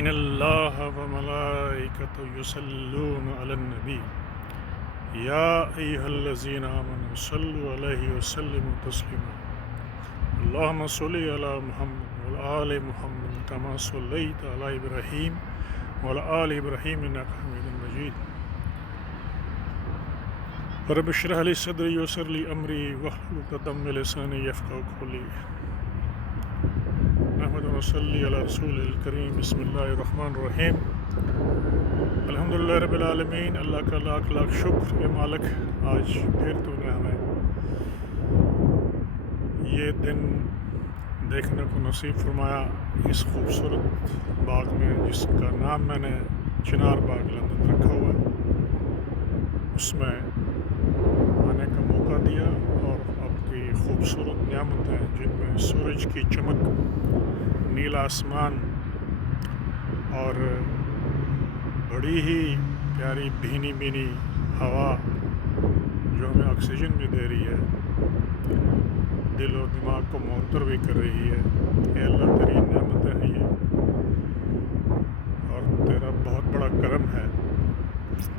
إن الله وملائكته يصلون على النبي يا أيها الذين آمنوا صلوا عليه وسلموا تسليما اللهم صل على محمد وعلى آل محمد كما صليت على إبراهيم وعلى آل إبراهيم إنك حميد مجيد رب اشرح لي صدري ويسر لي أمري واحلل عقدة من لساني يفقهوا قولي نحمد ونصلي على رسول الکریم بسم اللہ الرحمن الرحیم الحمدللہ رب العالمین۔ اللہ کا لاکھ لاکھ شکر اے مالک، آج پھر تو نے ہمیں یہ دن دیکھنے کو نصیب فرمایا اس خوبصورت باغ میں جس کا نام میں نے چنار باغ لندن رکھا ہوا ہے، اس میں آنے کا موقع دیا اور اب کی خوبصورت نعمتیں جن میں سورج کی چمک، نیلا آسمان اور بڑی ہی پیاری بھینی بھینی ہوا جو ہمیں آکسیجن بھی دے رہی ہے، دل اور دماغ کو معطر بھی کر رہی ہے۔ اے اللہ تیری نعمتیں ہیں یہ، اور تیرا بہت بڑا کرم ہے،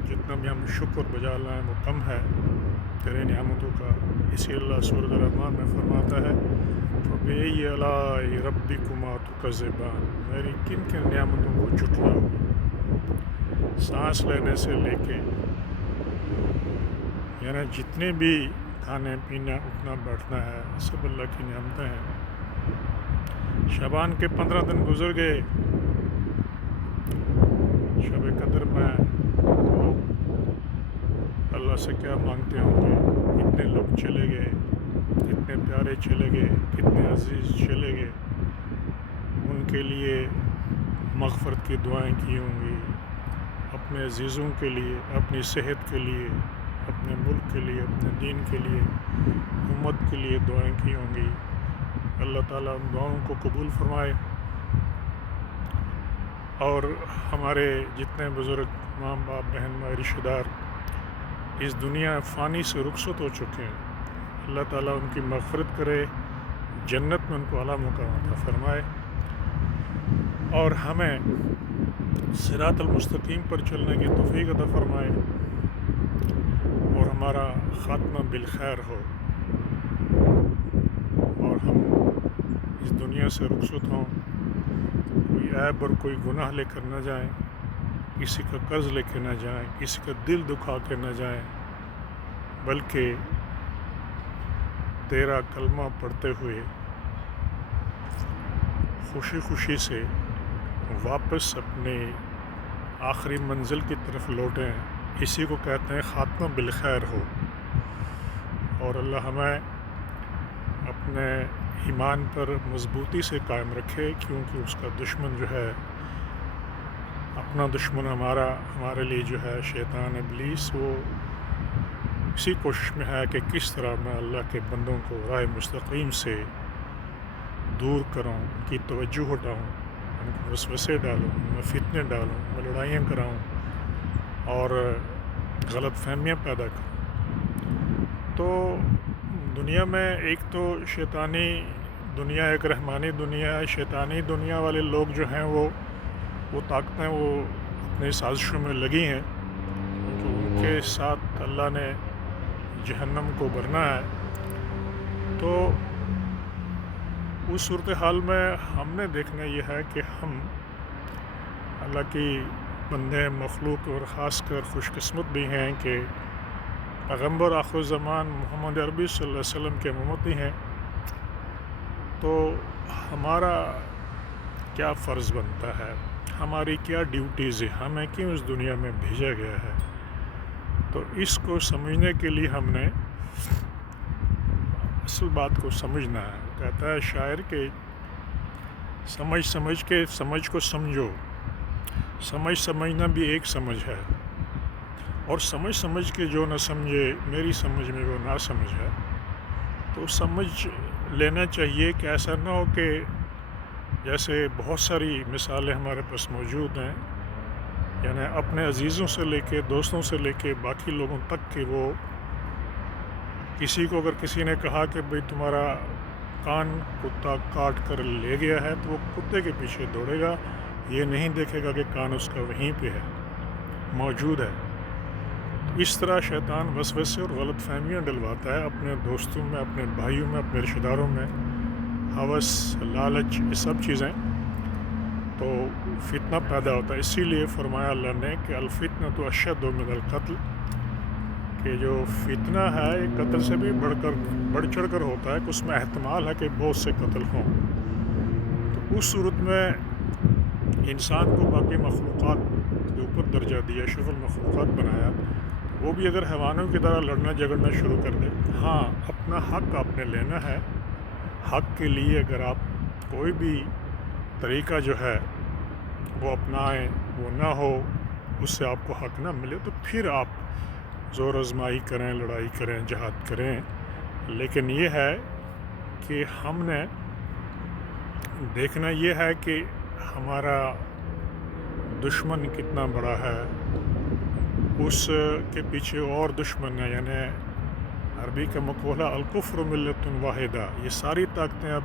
جتنا بھی ہم شکر بجا لائیں وہ کم ہے تیرے نعمتوں کا۔ اسی اللہ سورۃ الرحمن میں فرماتا ہے فَبِأَيِّ آلَاءِ رَبِّكُمَا تُكَذِّبَانِ، میری کن کن نعمتوں کو جھٹلاؤ گے؟ سانس لینے سے لے کے یعنی جتنے بھی کھانے پینا اٹھنا بیٹھنا ہے سب اللہ کی نعمتیں ہیں۔ شعبان کے 15 دن گزر گئے، شب قدر میں لوگ اللہ سے کیا مانگتے ہوں گے، کتنے لوگ چلے گئے، کتنے پیارے چلے گئے، کتنے عزیز چلے گئے، ان کے لیے مغفرت کی دعائیں کی ہوں گی، اپنے عزیزوں کے لیے، اپنی صحت کے لیے، اپنے ملک کے لیے، اپنے دین کے لیے، امت کے لیے دعائیں کی ہوں گی۔ اللہ تعالیٰ ان دعاؤں کو قبول فرمائے، اور ہمارے جتنے بزرگ ماں باپ بہن بھائی رشتہ دار اس دنیا فانی سے رخصت ہو چکے ہیں، اللہ تعالیٰ ان کی مغفرت کرے، جنت میں ان کو اعلیٰ مقام عطا فرمائے، اور ہمیں صراط المستقیم پر چلنے کی توفیق عطا فرمائے، اور ہمارا خاتمہ بالخیر ہو، اور ہم اس دنیا سے رخصت ہوں، کوئی عیب اور کوئی گناہ لے کر نہ جائیں، کسی کا قرض لے کے نہ جائیں، کسی کا دل دکھا کے نہ جائیں، بلکہ تیرا کلمہ پڑھتے ہوئے خوشی خوشی سے واپس اپنے آخری منزل کی طرف لوٹیں۔ اسی کو کہتے ہیں خاتمہ بالخیر ہو، اور اللہ ہمیں اپنے ایمان پر مضبوطی سے قائم رکھے، کیونکہ اس کا دشمن جو ہے، اپنا دشمن ہمارے لیے جو ہے شیطان ابلیس، وہ اسی کوشش میں ہے کہ کس طرح میں اللہ کے بندوں کو راہ مستقیم سے دور کروں، ان کی توجہ ہٹاؤں، ان کو وسوسے ڈالوں، ان میں فتنے ڈالوں، ان میں لڑائیاں کراؤں اور غلط فہمیاں پیدا کروں۔ تو دنیا میں ایک تو شیطانی دنیا، ایک رحمانی دنیا ہے، شیطانی دنیا والے لوگ جو ہیں وہ طاقتیں وہ اپنی سازشوں میں لگی ہیں کہ ان کے ساتھ اللہ نے جہنم کو بھرنا ہے۔ تو اس صورتحال میں ہم نے دیکھنا یہ ہے کہ ہم اللہ کی بندے مخلوق، اور خاص کر خوش قسمت بھی ہیں کہ پیغمبر آخر الزمان محمد عربی صلی اللہ علیہ وسلم کے امتی ہیں۔ تو ہمارا کیا فرض بنتا ہے، ہماری کیا ڈیوٹیز ہے، ہمیں کیوں اس دنیا میں بھیجا گیا ہے، تو اس کو سمجھنے کے لیے ہم نے اصل بات کو سمجھنا ہے۔ کہتا ہے شاعر کہ سمجھ کو سمجھو، سمجھنا بھی ایک سمجھ ہے، اور سمجھ کے جو نہ سمجھے میری سمجھ میں وہ نہ سمجھ ہے۔ تو سمجھ لینا چاہیے کہ ایسا نہ ہو کہ جیسے بہت ساری مثالیں ہمارے پاس موجود ہیں، یعنی اپنے عزیزوں سے لے کے، دوستوں سے لے کے باقی لوگوں تک کہ وہ کسی کو اگر کسی نے کہا کہ بھئی تمہارا کان کتا کاٹ کر لے گیا ہے تو وہ کتے کے پیچھے دوڑے گا، یہ نہیں دیکھے گا کہ کان اس کا وہیں پہ ہے، موجود ہے۔ اس طرح شیطان وسوسے اور غلط فہمیاں ڈلواتا ہے اپنے دوستوں میں، اپنے بھائیوں میں، اپنے رشتہ داروں میں، ہوس، لالچ، یہ سب چیزیں، تو فتنہ پیدا ہوتا ہے۔ اسی لیے فرمایا اللہ نے کہ الفتنہ تو اشد من القتل، کہ جو فتنہ ہے یہ قتل سے بھی بڑھ چڑھ کر ہوتا ہے، کہ اس میں احتمال ہے کہ بہت سے قتل ہوں۔ تو اس صورت میں انسان کو باقی مخلوقات کے اوپر درجہ دیا، اشرف المخلوقات بنایا، وہ بھی اگر حیوانوں کی طرح لڑنا جھگڑنا شروع کر دے، ہاں اپنا حق آپ نے لینا ہے، حق کے لیے اگر آپ کوئی بھی طریقہ جو ہے وہ اپنائیں، وہ نہ ہو، اس سے آپ کو حق نہ ملے، تو پھر آپ زور آزمائی کریں، لڑائی کریں، جہاد کریں۔ لیکن یہ ہے کہ ہم نے دیکھنا یہ ہے کہ ہمارا دشمن کتنا بڑا ہے، اس کے پیچھے اور دشمن ہے، یعنی عربی کا مقولہ الکفر ملت واحدہ، یہ ساری طاقتیں اب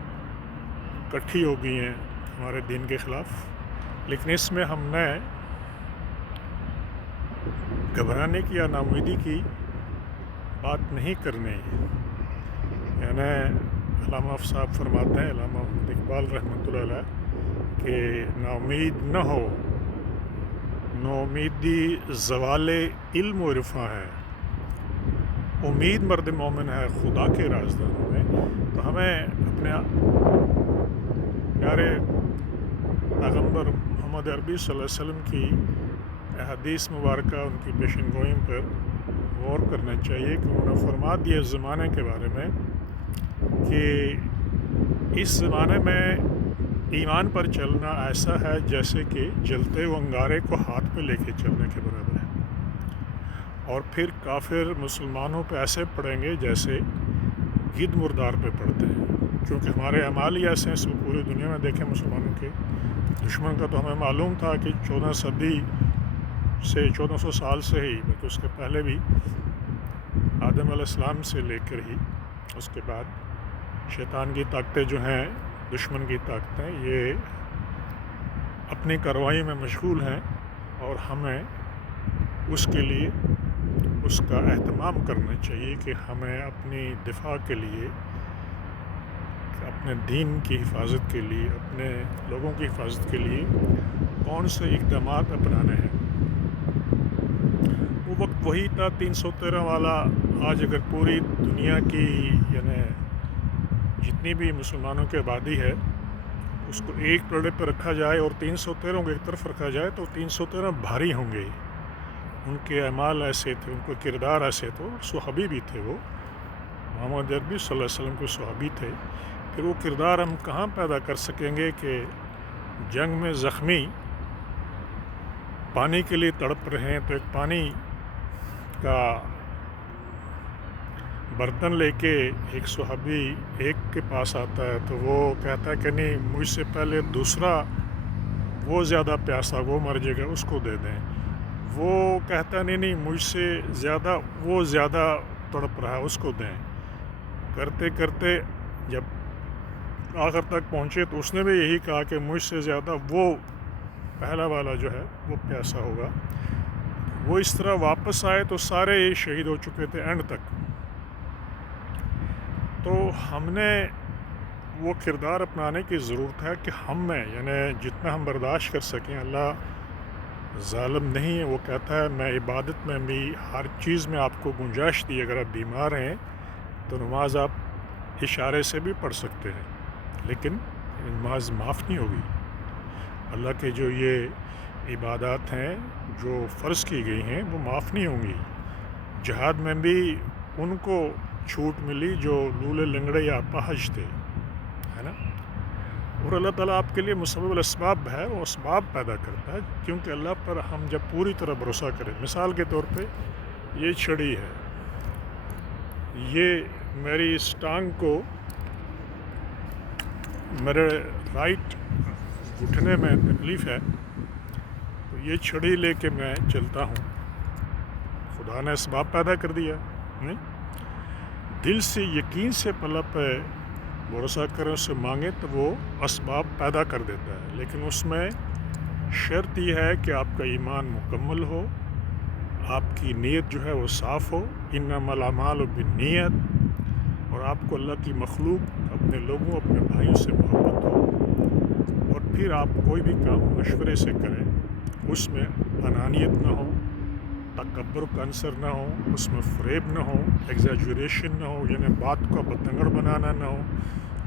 اکٹھی ہو گئی ہیں ہمارے دین کے خلاف۔ لیکن اس میں ہم نے گھبرانے کی یا ناامیدی کی بات نہیں کرنی، یعنی علامہ صاحب فرماتے ہیں، علامہ محمد اقبال رحمۃ اللہ علیہ، کہ ناامید نہ ہو، ناامیدی زوال علم و عرفاں ہے، امید مرد مومن ہے خدا کے رازداروں میں۔ تو ہمیں اپنے پیارے پیغمبر محمد عربی صلی اللہ علیہ وسلم کی حدیث مبارکہ، ان کی پیشن گوئی پر غور کرنا چاہیے کہ انہوں نے فرما دیا اس زمانے کے بارے میں کہ اس زمانے میں ایمان پر چلنا ایسا ہے جیسے کہ جلتے ہوئے انگارے کو ہاتھ پہ لے کے چلنے کے برابر ہے، اور پھر کافر مسلمانوں پہ ایسے پڑیں گے جیسے گدھ مردار پہ پڑتے ہیں، کیونکہ ہمارے اعمال ہی ایسے ہیں۔ پوری دنیا میں دیکھیں مسلمانوں کے دشمن کا تو ہمیں معلوم تھا کہ 14 صدی سے 1400 سال سے ہی، بلکہ اس کے پہلے بھی، آدم علیہ السلام سے لے کر ہی اس کے بعد شیطان کی طاقتیں جو ہیں، دشمن کی طاقتیں، یہ اپنی کارروائی میں مشغول ہیں، اور ہمیں اس کے لیے اس کا اہتمام کرنا چاہیے کہ ہمیں اپنی دفاع کے لیے، اپنے دین کی حفاظت کے لیے، اپنے لوگوں کی حفاظت کے لیے کون سے اقدامات اپنانے ہیں۔ وہ وقت وہی تھا 313 والا۔ آج اگر پوری دنیا کی، یعنی جتنی بھی مسلمانوں کی آبادی ہے، اس کو ایک پلڑے پہ رکھا جائے اور 313 کو ایک طرف رکھا جائے تو 313 بھاری ہوں گے۔ ان کے اعمال ایسے تھے، ان کے کردار ایسے تھے، صحابی بھی تھے، وہ محمد عربی صلی اللہ علیہ وسلم کے صحابی تھے۔ پھر وہ کردار ہم کہاں پیدا کر سکیں گے کہ جنگ میں زخمی پانی کے لیے تڑپ رہے ہیں، تو ایک پانی کا برتن لے کے ایک صحابی ایک کے پاس آتا ہے، تو وہ کہتا ہے کہ نہیں، مجھ سے پہلے دوسرا، وہ زیادہ پیاسا، وہ مر جائے گا، اس کو دے دیں۔ وہ کہتا ہے نہیں، مجھ سے زیادہ، وہ زیادہ تڑپ رہا ہے، اس کو دیں۔ کرتے کرتے جب آخر تک پہنچے تو اس نے بھی یہی کہا کہ مجھ سے زیادہ وہ پہلا والا جو ہے وہ پیاسا ہوگا۔ وہ اس طرح واپس آئے تو سارے شہید ہو چکے تھے اینڈ تک۔ تو ہم نے وہ کردار اپنانے کی ضرورت ہے کہ ہم میں، یعنی جتنا ہم برداشت کر سکیں۔ اللہ ظالم نہیں ہے، وہ کہتا ہے میں عبادت میں بھی ہر چیز میں آپ کو گنجائش دی، اگر آپ بیمار ہیں تو نماز آپ اشارے سے بھی پڑھ سکتے ہیں، لیکن نماز معاف نہیں ہوگی۔ اللہ کے جو یہ عبادات ہیں جو فرض کی گئی ہیں وہ معاف نہیں ہوں گی۔ جہاد میں بھی ان کو چھوٹ ملی جو لولے لنگڑے یا اپاہج تھے، ہے نا۔ اور اللہ تعالیٰ آپ کے لیے مسبب الاسباب ہے، وہ اسباب پیدا کرتا ہے، کیونکہ اللہ پر ہم جب پوری طرح بھروسہ کریں۔ مثال کے طور پہ یہ چھڑی ہے، یہ میری اس ٹانگ کو، میرے رائٹ گھٹنے میں تکلیف ہے، تو یہ چھڑی لے کے میں چلتا ہوں، خدا نے اسباب پیدا کر دیا۔ نہیں، دل سے یقین سے اللہ پہ بھروسہ کریں، اس سے مانگیں تو وہ اسباب پیدا کر دیتا ہے، لیکن اس میں شرط یہ ہے کہ آپ کا ایمان مکمل ہو، آپ کی نیت جو ہے وہ صاف ہو، انما الاعمال بالنیت، اور آپ کو اللہ کی مخلوق، اپنے لوگوں، اپنے بھائیوں سے محبت ہو، اور پھر آپ کوئی بھی کام مشورے سے کریں، اس میں انانیت نہ ہو، تکبر کا عنصر نہ ہو، اس میں فریب نہ ہو، ایگزیجریشن نہ ہو، یعنی بات کو بتنگڑ بنانا نہ ہو،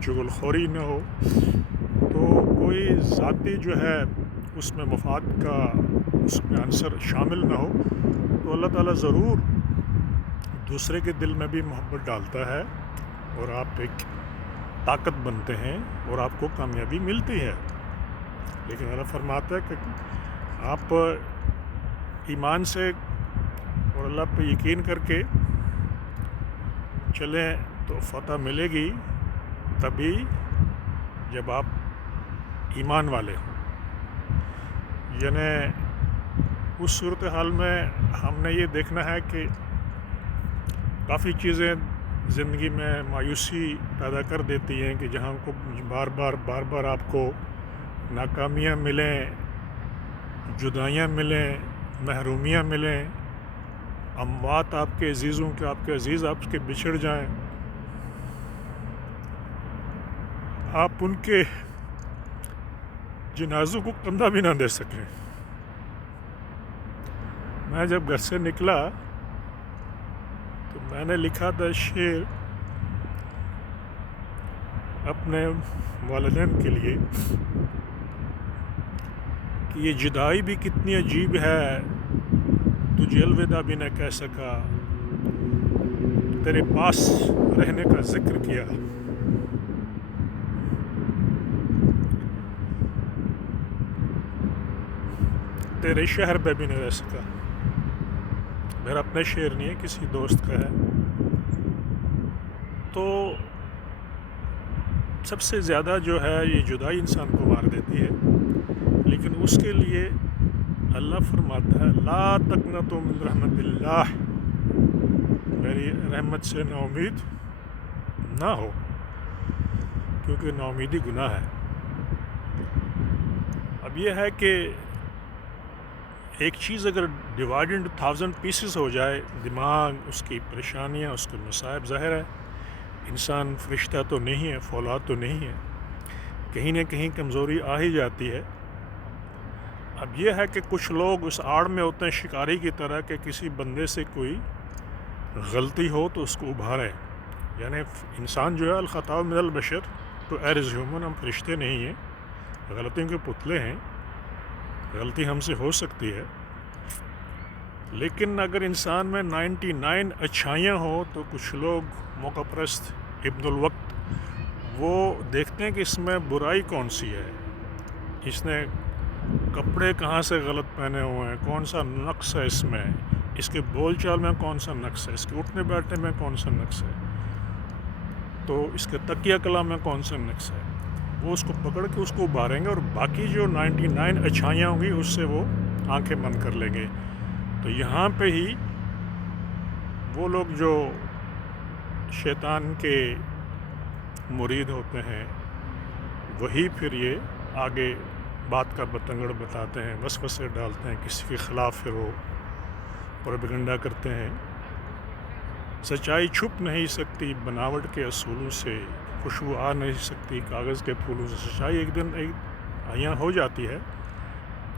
چغل خوری نہ ہو، تو کوئی ذاتی جو ہے اس میں مفاد کا اس میں عنصر شامل نہ ہو، تو اللہ تعالیٰ ضرور دوسرے کے دل میں بھی محبت ڈالتا ہے اور آپ ایک طاقت بنتے ہیں اور آپ کو کامیابی ملتی ہے۔ لیکن اللہ فرماتا ہے کہ آپ ایمان سے اور اللہ پہ یقین کر کے چلیں تو فتح ملے گی تبھی جب آپ ایمان والے ہوں۔ یعنی اس صورتحال میں ہم نے یہ دیکھنا ہے کہ کافی چیزیں زندگی میں مایوسی پیدا کر دیتی ہیں کہ جہاں کو بار بار آپ کو ناکامیاں ملیں، جدائیاں ملیں، محرومیاں ملیں، اموات آپ کے عزیزوں کے، آپ کے عزیز آپ کے بچھڑ جائیں، آپ ان کے جنازوں کو کندھا بھی نہ دے سکیں۔ میں جب گھر سے نکلا تو میں نے لکھا تھا شعر اپنے والدین کے لیے کہ یہ جدائی بھی کتنی عجیب ہے، تجھے الوداع بھی نہ کہہ سکا، تیرے پاس رہنے کا ذکر کیا، تیرے شہر پہ بھی نہیں رہ سکا۔ میرا اپنا شعر نہیں ہے، کسی دوست کا ہے۔ تو سب سے زیادہ جو ہے یہ جدائی انسان کو مار دیتی ہے، لیکن اس کے لیے اللہ فرماتا ہے لا تقنطوا من رحمت اللہ، میری رحمت سے نا امید نہ ہو، کیونکہ نا امیدی گناہ ہے۔ اب یہ ہے کہ ایک چیز اگر ڈیوائڈ انٹو 1000 پیسز ہو جائے، دماغ، اس کی پریشانیاں، اس کے مصائب، ظاہر ہے انسان فرشتہ تو نہیں ہے، فولاد تو نہیں ہے، کہیں نہ کہیں کمزوری آ ہی جاتی ہے۔ اب یہ ہے کہ کچھ لوگ اس آڑ میں ہوتے ہیں شکاری کی طرح کہ کسی بندے سے کوئی غلطی ہو تو اس کو ابھاریں۔ یعنی انسان جو ہے الخطاء من البشر، تو ایز ہیومن ہم فرشتے نہیں ہیں، غلطیوں کے پتلے ہیں، غلطی ہم سے ہو سکتی ہے، لیکن اگر انسان میں 99 اچھائیاں ہوں تو کچھ لوگ موقع پرست ابن الوقت وہ دیکھتے ہیں کہ اس میں برائی کون سی ہے، اس نے کپڑے کہاں سے غلط پہنے ہوئے ہیں، کون سا نقص ہے اس میں، اس کے بول چال میں کون سا نقص ہے، اس کے اٹھنے بیٹھنے میں کون سا نقص ہے، تو اس کے تکیہ کلام میں کون سا نقص ہے، وہ اس کو پکڑ کے اس کو ابھاریں گے، اور باقی جو 99 اچھائیاں ہوں گی اس سے وہ آنکھیں بند کر لیں گے۔ تو یہاں پہ ہی وہ لوگ جو شیطان کے مرید ہوتے ہیں وہی پھر یہ آگے بات کا بتنگڑ بتاتے ہیں، وسوسے ڈالتے ہیں، کسی کے خلاف پھر وہ پروپیگنڈا کرتے ہیں۔ سچائی چھپ نہیں سکتی بناوٹ کے اصولوں سے، خوشبو آ نہیں سکتی کاغذ کے پھولوں سے۔ سچائی ایک دن عیاں ہو جاتی ہے،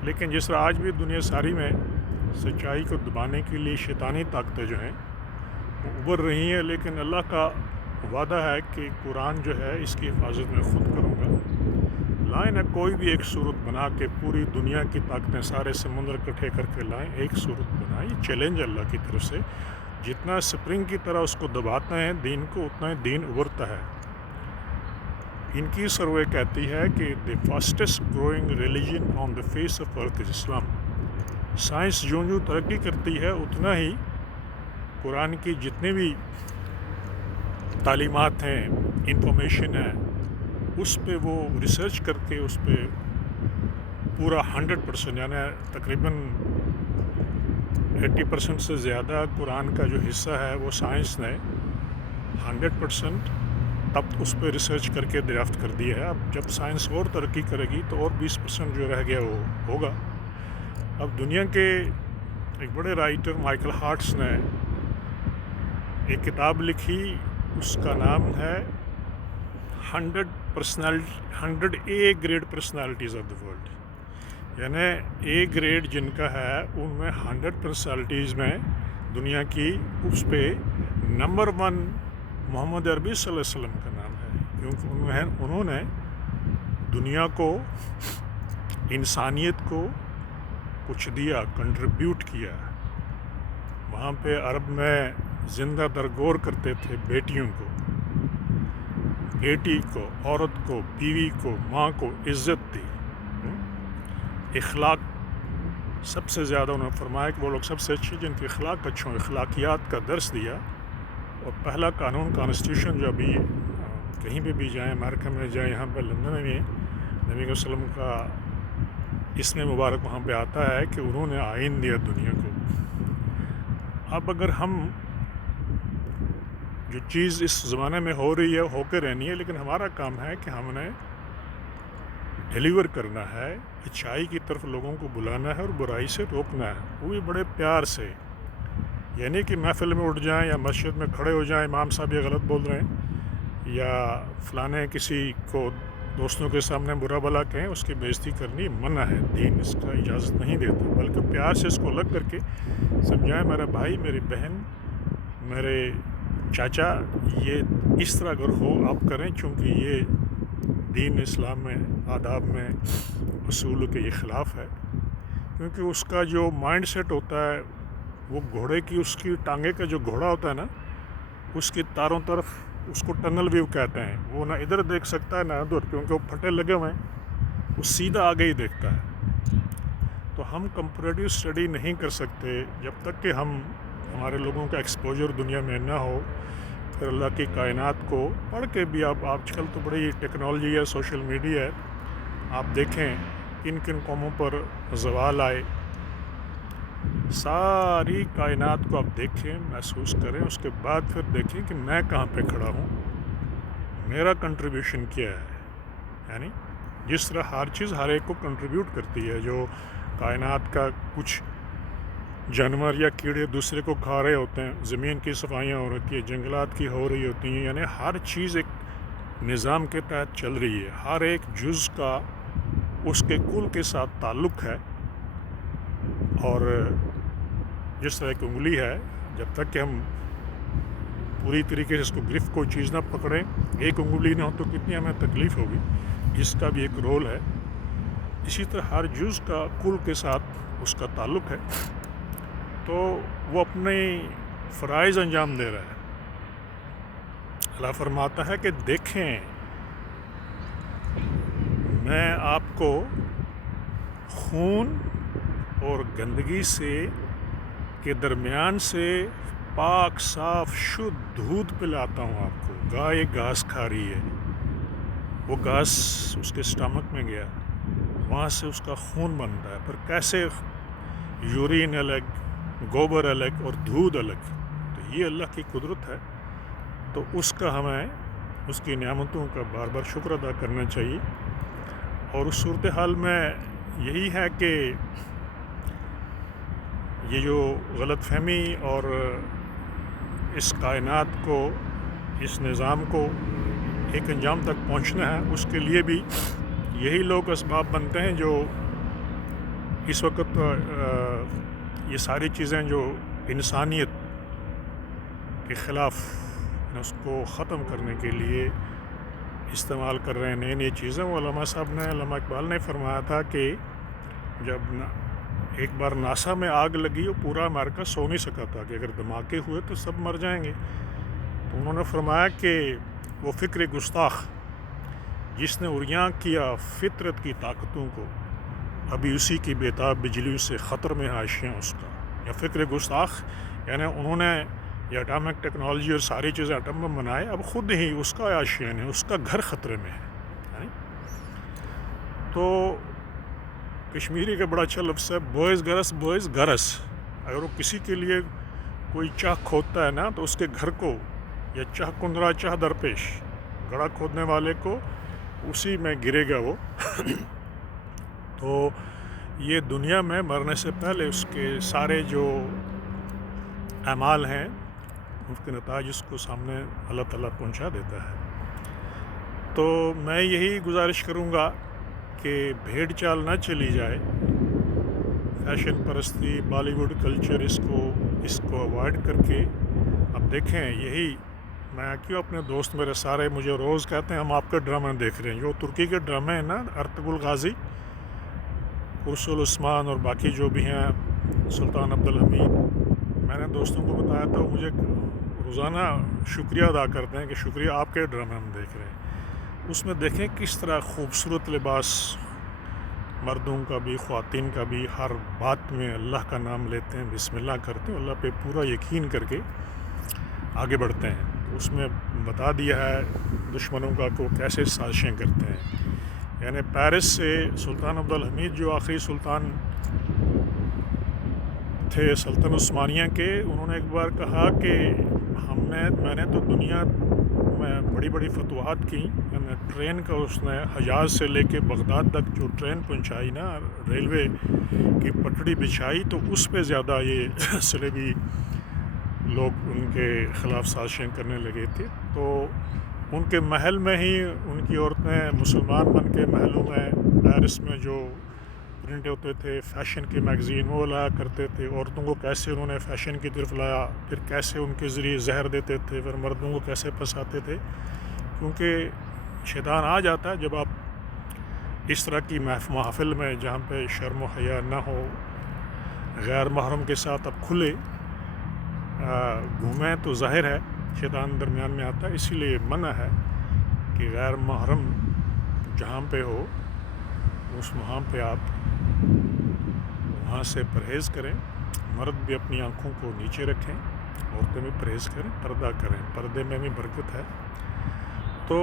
لیکن جس طرح آج بھی دنیا ساری میں سچائی کو دبانے کے لیے شیطانی طاقتیں جو ہیں وہ ابھر رہی ہیں، لیکن اللہ کا وعدہ ہے کہ قرآن جو ہے اس کی حفاظت میں خود کروں گا۔ لائیں نہ کوئی بھی ایک صورت بنا کے پوری دنیا کی طاقتیں سارے سمندر اکٹھے کر کے لائیں، ایک صورت بنائیں، یہ چیلنج اللہ کی طرف سے۔ جتنا سپرنگ کی طرح اس کو دباتے ہیں دین کو، اتنا ہی دین ابھرتا ہے۔ ان کی سروے کہتی ہے کہ the fastest growing religion on the face of earth is Islam. Science جو ترقی کرتی ہے اتنا ہی قرآن کی جتنے بھی تعلیمات ہیں، انفارمیشن ہے، اس پہ وہ ریسرچ کر کے اس پہ پورا 100% یعنی تقریباً 80% سے زیادہ قرآن کا جو حصہ ہے وہ سائنس نے 100% تب اس پہ ریسرچ کر کے دریافت کر دیا ہے. اب جب سائنس اور ترقی کرے گی تو اور 20% جو رہ گیا وہ ہوگا. اب دنیا کے ایک بڑے رائٹر مائیکل ہارٹس نے ایک کتاب لکھی، اس کا نام ہے 100 A grade personalities of the world. یعنی اے گریڈ جن کا ہے ان میں 100 پرسنالٹیز میں دنیا کی اس پہ نمبر 1 محمد عربی صلی اللہ علیہ وسلم کا نام ہے، کیونکہ انہوں نے دنیا کو، انسانیت کو کچھ دیا، کنٹریبیوٹ کیا. وہاں پہ عرب میں زندہ درگور کرتے تھے بیٹیوں کو، بیٹی کو، عورت کو، بیوی کو، ماں کو عزت دی. اخلاق سب سے زیادہ انہوں نے فرمایا کہ وہ لوگ سب سے اچھے جن کے اخلاق اچھوں، اخلاقیات کا درس دیا. اور پہلا قانون کانسٹیٹیوشن جو ابھی کہیں پہ بھی جائیں، امریکہ میں جائیں، یہاں پہ لندن میں نبی علیہ وسلم کا اسم مبارک وہاں پہ آتا ہے کہ انہوں نے آئین دیا دنیا کو. اب اگر ہم جو چیز اس زمانے میں ہو رہی ہے ہو کے رہنی ہے، لیکن ہمارا کام ہے کہ ہم نے ڈیلیور کرنا ہے، اچھائی کی طرف لوگوں کو بلانا ہے اور برائی سے روکنا ہے، وہ بھی بڑے پیار سے. یعنی کہ محفل میں اٹھ جائیں یا مسجد میں کھڑے ہو جائیں، امام صاحب یہ غلط بول رہے ہیں، یا فلانے کسی کو دوستوں کے سامنے برا بھلا کہیں، اس کی بےعزتی کرنی منع ہے. دین اس کا اجازت نہیں دیتا، بلکہ پیار سے اس کو الگ کر کے سمجھائیں میرا بھائی، میری بہن، میرے چاچا، یہ اس طرح اگر ہو آپ کریں، چونکہ یہ دین اسلام میں، آداب میں، اصول کے یہ خلاف ہے. کیونکہ اس کا جو مائنڈ سیٹ ہوتا ہے وہ گھوڑے کی، اس کی ٹانگے کا جو گھوڑا ہوتا ہے نا، اس کی تاروں طرف اس کو ٹنل ویو کہتے ہیں. وہ نہ ادھر دیکھ سکتا ہے نہ ادھر، کیونکہ وہ پھٹے لگے ہوئے ہیں، وہ سیدھا آگے ہی دیکھتا ہے. تو ہم کمپریٹیو اسٹڈی نہیں کر سکتے جب تک کہ ہمارے لوگوں کا ایکسپوجر دنیا میں نہ ہو. پھر اللہ کی کائنات کو پڑھ کے بھی آج کل تو بڑی ٹیکنالوجی ہے، سوشل میڈیا ہے، آپ دیکھیں کن کن قوموں پر زوال آئے. ساری کائنات کو آپ دیکھیں، محسوس کریں، اس کے بعد پھر دیکھیں کہ میں کہاں پہ کھڑا ہوں، میرا کنٹریبیوشن کیا ہے. یعنی جس طرح ہر چیز ہر ایک کو کنٹریبیوٹ کرتی ہے، جو کائنات کا کچھ جانور یا کیڑے دوسرے کو کھا رہے ہوتے ہیں، زمین کی صفائیاں ہو رہی ہیں، جنگلات کی ہو رہی ہوتی ہیں. یعنی ہر چیز ایک نظام کے تحت چل رہی ہے، ہر ایک جز کا اس کے کل کے ساتھ تعلق ہے. اور جس طرح ایک انگلی ہے، جب تک کہ ہم پوری طریقے سے اس کو گرفت کوئی چیز نہ پکڑیں، ایک انگلی نہ ہو تو کتنی ہمیں تکلیف ہوگی، اس کا بھی ایک رول ہے. اسی طرح ہر جز کا کل کے ساتھ اس کا تعلق ہے، تو وہ اپنے فرائض انجام دے رہا ہے. اللہ فرماتا ہے کہ دیکھیں میں آپ کو خون اور گندگی سے کے درمیان سے پاک صاف شدھ دودھ پلاتا ہوں آپ کو. گائے گھاس کھا رہی ہے، وہ گھاس اس کے اسٹمک میں گیا، وہاں سے اس کا خون بنتا ہے. پر کیسے؟ یورین الگ، گوبر الگ اور دودھ الگ. تو یہ اللہ کی قدرت ہے. تو اس کا ہمیں اس کی نعمتوں کا بار بار شکر ادا کرنا چاہیے. اور اس صورتحال میں یہی ہے کہ یہ جو غلط فہمی اور اس کائنات کو، اس نظام کو ایک انجام تک پہنچنا ہے، اس کے لیے بھی یہی لوگ اسباب بنتے ہیں جو اس وقت یہ ساری چیزیں جو انسانیت کے خلاف اس کو ختم کرنے کے لیے استعمال کر رہے ہیں نئی نئی چیزیں. وہ علامہ صاحب نے، علامہ اقبال نے فرمایا تھا کہ جب ایک بار ناسا میں آگ لگی، وہ پورا امریکہ سو نہیں سکا تھا کہ اگر دھماکے ہوئے تو سب مر جائیں گے. تو انہوں نے فرمایا کہ وہ فکر گستاخ جس نے عریاں کیا فطرت کی طاقتوں کو، ابھی اسی کی بےتاب بجلیوں سے خطر میں حاشیاں اس کا. یا فکر گستاخ یعنی انہوں نے یہ اٹامک ٹیکنالوجی اور ساری چیزیں ایٹم میں بنائے، اب خود ہی اس کا آشیان ہے، اس کا گھر خطرے میں ہے. تو کشمیری کا بڑا اچھا لفظ ہے بوئز گرس، بوئز گرس. اگر وہ کسی کے لیے کوئی چاہ کھودتا ہے نا، تو اس کے گھر کو، یا چاہ کندرا چاہ درپیش، گڑھا کھودنے والے کو اسی میں گرے گا وہ تو یہ دنیا میں مرنے سے پہلے اس کے سارے جو اعمال ہیں اس کے نتائج اس کو سامنے اللہ تعالیٰ پہنچا دیتا ہے. تو میں یہی گزارش کروں گا کہ بھیڑ چال نہ چلی جائے، فیشن پرستی، بالی ووڈ کلچر، اس کو اوائڈ کر کے اب دیکھیں. یہی میں کیوں اپنے دوست میرے سارے مجھے روز کہتے ہیں ہم آپ کے ڈرامے دیکھ رہے ہیں. جو ترکی کے ڈرامے ہیں نا، ارطغرل غازی، ارسل عثمان اور باقی جو بھی ہیں، سلطان عبدالحمید، میں نے دوستوں کو بتایا تھا، وہ مجھے روزانہ شکریہ ادا کرتے ہیں کہ شکریہ آپ کے ڈرامے ہم دیکھ رہے ہیں. اس میں دیکھیں کس طرح خوبصورت لباس، مردوں کا بھی خواتین کا بھی، ہر بات میں اللہ کا نام لیتے ہیں، بسم اللہ کرتے ہیں، اللہ پہ پورا یقین کر کے آگے بڑھتے ہیں. اس میں بتا دیا ہے دشمنوں کا کو کیسے سازشیں کرتے ہیں. یعنی پیرس سے سلطان عبدالحمید جو آخری سلطان تھے سلطنت عثمانیہ کے، انہوں نے ایک بار کہا کہ میں نے تو دنیا میں بڑی بڑی فتوحات کی، ٹرین کا اس نے حجاز سے لے کے بغداد تک جو ٹرین پہنچائی نا، ریلوے کی پٹڑی بچھائی، تو اس پہ زیادہ یہ صلیبی لوگ ان کے خلاف سازشیں کرنے لگے تھے. تو ان کے محل میں ہی ان کی عورتیں مسلمان بن کے محلوں میں پیرس میں جو پرنٹ ہوتے تھے فیشن کے میگزین وہ لایا کرتے تھے. عورتوں کو کیسے انہوں نے فیشن کی طرف لایا، پھر کیسے ان کے ذریعے زہر دیتے تھے، پھر مردوں کو کیسے پھنساتے تھے. کیونکہ شیطان آ جاتا ہے جب آپ اس طرح کی محفل میں جہاں پہ شرم و حیا نہ ہو، غیر محرم کے ساتھ آپ کھلے گھومیں، تو ظاہر ہے شیطان درمیان میں آتا ہے. اسی لیے منع ہے کہ غیر محرم جہاں پہ ہو وہاں پہ آپ وہاں سے پرہیز کریں. مرد بھی اپنی آنکھوں کو نیچے رکھیں، عورتیں بھی پرہیز کریں، پردہ کریں، پردے میں بھی برکت ہے. تو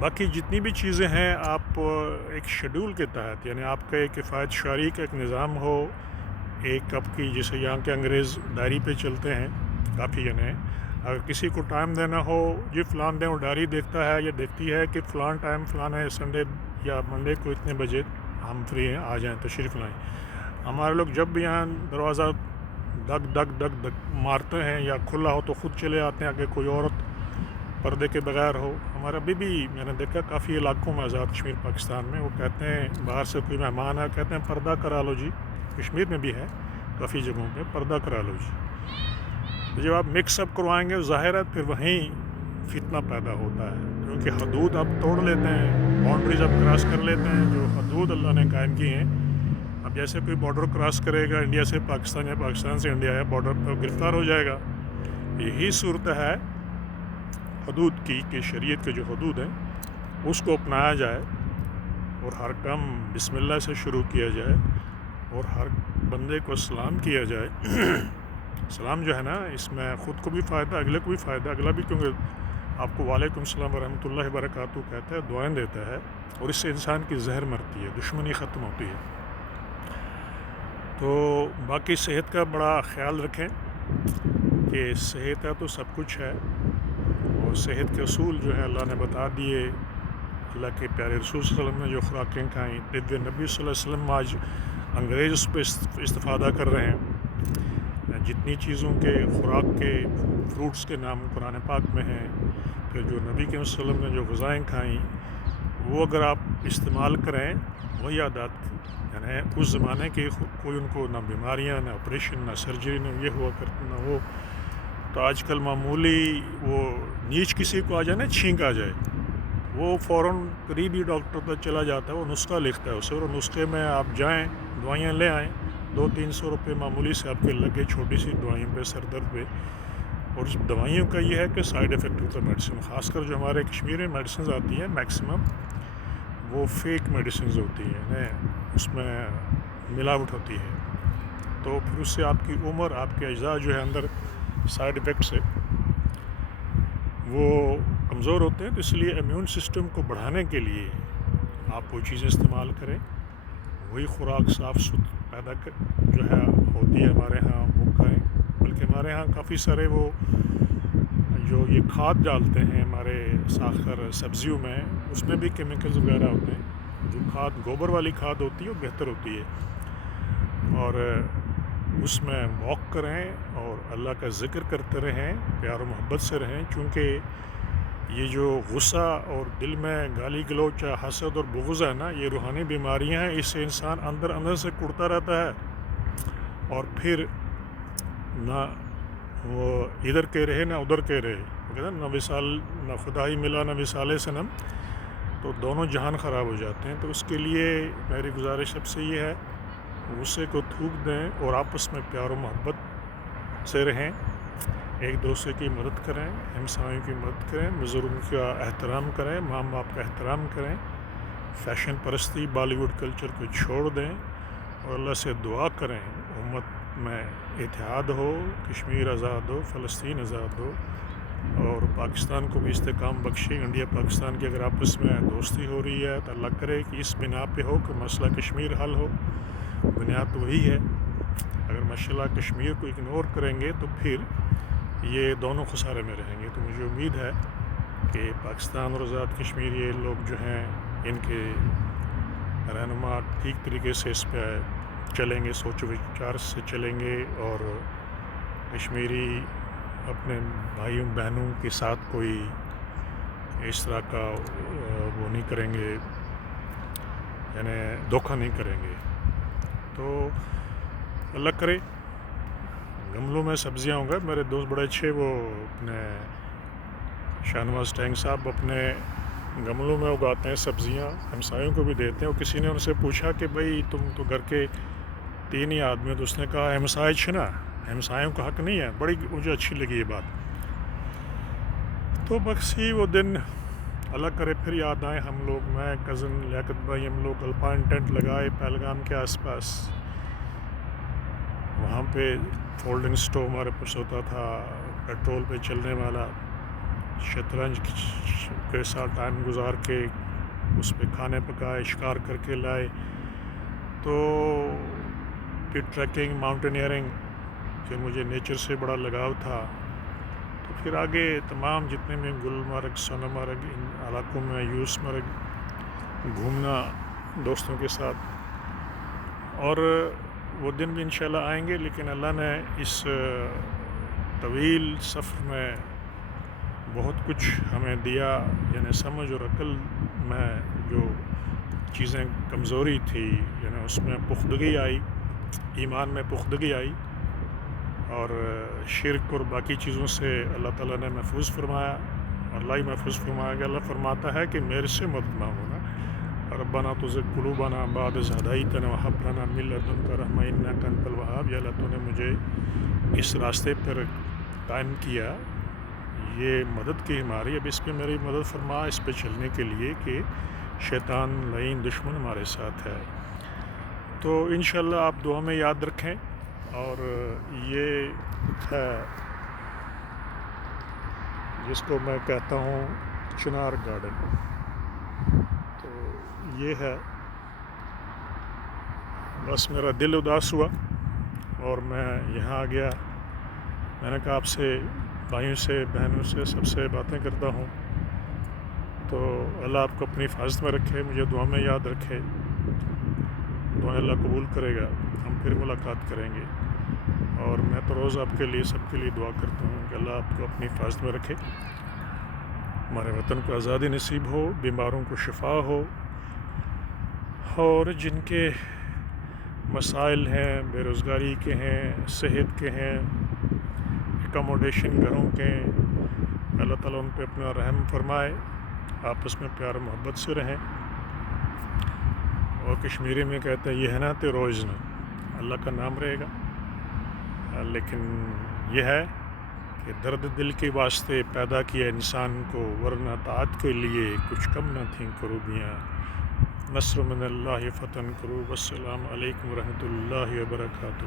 باقی جتنی بھی چیزیں ہیں آپ ایک شیڈول کے تحت، یعنی آپ کا ایک کفایت شعاری کا ایک نظام ہو، ایک آپ کی جیسے یہاں کے انگریز ڈائری پہ چلتے ہیں کافی جنے، اگر کسی کو ٹائم دینا ہو، جی فلان دیں، وہ ڈائری دیکھتا ہے یا دیکھتی ہے کہ فلان ٹائم فلان ہے، سنڈے یا منڈے کو اتنے بجے ہم فری ہیں، آ جائیں، تشریف لائیں. ہمارے لوگ جب بھی یہاں دروازہ دگ دگ دگ دگ مارتے ہیں یا کھلا ہو تو خود چلے آتے ہیں کہ کوئی عورت پردے کے بغیر ہو. ہمارا ابھی بھی میں نے دیکھا کافی علاقوں میں آزاد کشمیر پاکستان میں، وہ کہتے ہیں باہر سے کوئی مہمان ہے، کہتے ہیں پردہ کرا لو جی. کشمیر میں بھی ہے کافی جگہوں پہ، پردہ کرا لو جی. تو جب آپ مکس اپ کروائیں گے ظاہر ہے پھر وہیں فتنہ پیدا ہوتا ہے، کیونکہ حدود آپ توڑ لیتے ہیں، باؤنڈریز آپ کراس کر لیتے ہیں جو حدود اللہ نے قائم کی ہیں. اب جیسے کوئی بارڈر کراس کرے گا انڈیا سے پاکستان یا پاکستان سے انڈیا، ہے بارڈر پر گرفتار ہو جائے گا. یہی صورت ہے حدود کی کہ شریعت کے جو حدود ہیں اس کو اپنایا جائے اور ہر کام بسم اللہ سے شروع کیا جائے اور ہر بندے کو سلام کیا جائے. سلام جو ہے نا، اس میں خود کو بھی فائدہ، اگلے کو بھی فائدہ. اگلا بھی کیونکہ آپ کو وعلیکم السلام ورحمۃ اللہ وبرکاتہ کہتا ہے، دعائیں دیتا ہے، اور اس سے انسان کی زہر مرتی ہے، دشمنی ختم ہوتی ہے. تو باقی صحت کا بڑا خیال رکھیں کہ صحت ہے تو سب کچھ ہے، اور صحت کے اصول جو ہے اللہ نے بتا دیے. اللہ کے پیارے رسول صلی اللہ علیہ وسلم نے جو خوراکیں کھائیں، طب نبی صلی اللہ علیہ وسلم آج انگریز اس پہ استفادہ کر رہے ہیں. جتنی چیزوں کے خوراک کے فروٹس کے نام قرآن پاک میں ہیں، پھر جو نبی کے وسلم نے جو غذائیں کھائیں وہ اگر آپ استعمال کریں، وہی عادات، یعنی اس زمانے کے کوئی ان کو نہ بیماریاں، نہ آپریشن، نہ سرجری، نہ یہ ہوا کرتا نہ وہ. تو آج کل معمولی وہ نیچ کسی کو آ جائے نا، چھینک آ جائے، وہ فوراً قریبی ڈاکٹر تک چلا جاتا ہے، وہ نسخہ لکھتا ہے اسے، اور نسخے میں آپ جائیں، دوائیاں لے آئیں. 200-300 روپے معمولی سے آپ کے لگے چھوٹی سی دوائیوں پہ، سر درد پہ. اور اس دوائیوں کا یہ ہے کہ سائیڈ افیکٹ ہوتا ہے میڈیسن، خاص کر جو ہمارے کشمیر میں میڈیسنز آتی ہیں میکسیمم وہ فیک میڈیسنز ہوتی ہیں، اس میں ملاوٹ ہوتی ہے. تو پھر اس سے آپ کی عمر، آپ کے اجزاء جو ہے اندر سائیڈ افیکٹ سے وہ کمزور ہوتے ہیں. تو اس لیے امیون سسٹم کو بڑھانے کے لیے آپ وہ چیزیں استعمال کریں، وہی خوراک صاف ستھری پیدا جو ہے ہوتی ہے ہمارے ہاں وہ کھائیں. بلکہ ہمارے ہاں کافی سارے وہ جو یہ کھاد ڈالتے ہیں ہمارے ساخر سبزیوں میں، اس میں بھی کیمیکلز وغیرہ ہوتے ہیں. جو کھاد گوبر والی کھاد ہوتی ہے وہ بہتر ہوتی ہے، اور اس میں واک کریں اور اللہ کا ذکر کرتے رہیں، پیار و محبت سے رہیں، چونکہ یہ جو غصہ اور دل میں گالی گلوچ، حسد اور بغض ہے نا، یہ روحانی بیماریاں ہیں. اس سے انسان اندر سے کڑتا رہتا ہے، اور پھر نہ وہ ادھر کے رہے نہ ادھر کے رہے. کہتے ہیں نہ وصال، نہ خدا ہی ملا نہ وصال صنم، تو دونوں جہان خراب ہو جاتے ہیں. تو اس کے لیے میری گزارش سب سے یہ ہے، غصے کو تھوک دیں اور آپس میں پیار و محبت سے رہیں، ایک دوسرے کی مدد کریں، ہمسایوں کی مدد کریں، بزرگوں کا احترام کریں، ماں باپ کا احترام کریں، فیشن پرستی بالی ووڈ کلچر کو چھوڑ دیں، اور اللہ سے دعا کریں امت میں اتحاد ہو، کشمیر آزاد ہو، فلسطین آزاد ہو، اور پاکستان کو بھی استحکام بخشے. انڈیا پاکستان کی اگر آپس میں دوستی ہو رہی ہے تو اللہ کرے کہ اس بنا پہ ہو کہ مسئلہ کشمیر حل ہو. بنیاد تو وہی ہے. اگر مسئلہ کشمیر کو اگنور کریں گے تو پھر یہ دونوں خسارے میں رہیں گے. تو مجھے امید ہے کہ پاکستان اور آزاد کشمیر، یہ لوگ جو ہیں ان کے رہنما ٹھیک طریقے سے اس پہ چلیں گے، سوچ وچار سے چلیں گے، اور کشمیری اپنے بھائیوں بہنوں کے ساتھ کوئی اس طرح کا وہ نہیں کریں گے، یعنی دھوکہ نہیں کریں گے. تو اللہ کرے گملوں میں سبزیاں ہوں گے. میرے دوست بڑے اچھے، وہ اپنے شاہنواز ٹینگ صاحب اپنے گملوں میں اگاتے ہیں سبزیاں، ہمسایوں کو بھی دیتے ہیں. اور کسی نے ان سے پوچھا کہ بھائی تم تو گھر کے 3 ہی آدمی ہو، تو اس نے کہا ہمسائے چھنا، ہمسایوں کا حق نہیں ہے. بڑی مجھے اچھی لگی یہ بات. تو بس ہی وہ دن اللہ کرے پھر یاد آئے. ہم لوگ، میں، کزن لیاقت بھائی، ہم لوگ الپائن ٹینٹ لگائے پہلگام کے آس پاس. وہاں پہ فولڈنگ سٹو ہمارے پاس ہوتا تھا، پیٹرول پہ چلنے والا. شطرنج کے ساتھ ٹائم گزار کے اس پہ کھانے پکائے، شکار کر کے لائے. تو پھر ٹریکنگ، ماؤنٹینئرنگ، کہ مجھے نیچر سے بڑا لگاؤ تھا. تو پھر آگے تمام جتنے میں گلمرگ، سونمرگ، ان علاقوں میں، یوس مرگ گھومنا دوستوں کے ساتھ. اور وہ دن بھی انشاءاللہ آئیں گے، لیکن اللہ نے اس طویل سفر میں بہت کچھ ہمیں دیا. یعنی سمجھ اور عقل میں جو چیزیں کمزوری تھی، یعنی اس میں پختگی آئی، ایمان میں پختگی آئی، اور شرک اور باقی چیزوں سے اللہ تعالیٰ نے محفوظ فرمایا. اللہ ہی محفوظ فرمایا کہ اللہ فرماتا ہے کہ میرے سے مدد مانگو. ربنا تزغ قلوبنا بعد إذ هديتنا وهب لنا من لدنك رحمة إنك أنت الوهاب. یا اللہ تو نے مجھے اس راستے پر قائم کیا، یہ مدد کی ہماری، اب اس پہ میری مدد فرما، اس پہ چلنے کے لیے کہ شیطان لعین دشمن ہمارے ساتھ ہے. تو انشاءاللہ آپ دعا میں یاد رکھیں. اور یہ ہے جس کو میں کہتا ہوں چنار گارڈن. تو یہ ہے، بس میرا دل اداس ہوا اور میں یہاں آ گیا. میں نے کہا آپ سے، بھائیوں سے، بہنوں سے، سب سے باتیں کرتا ہوں. تو اللہ آپ کو اپنی حفاظت میں رکھے، مجھے دعا میں یاد رکھے. دعائیں اللہ قبول کرے گا. ہم پھر ملاقات کریں گے. اور میں تو روز آپ کے لیے، سب کے لیے دعا کرتا ہوں کہ اللہ آپ کو اپنی حفاظت میں رکھے، ہمارے وطن کو آزادی نصیب ہو، بیماروں کو شفا ہو، اور جن کے مسائل ہیں، بے روزگاری کے ہیں، صحت کے ہیں، اکاموڈیشن گھروں کے، اللہ تعالیٰ ان پہ اپنا رحم فرمائے. آپس میں پیار و محبت سے رہیں. اور کشمیری میں کہتے ہیں یہ ہے نا تے روز نہ، اللہ کا نام رہے گا. لیکن یہ ہے کہ درد دل کے واسطے پیدا کیا انسان کو، ورنہ طاعت کے لیے کچھ کم نہ تھیں قربیاں. نصر من اللہ فتح کرو. والسلام علیکم ورحمۃ اللہ وبرکاتہ.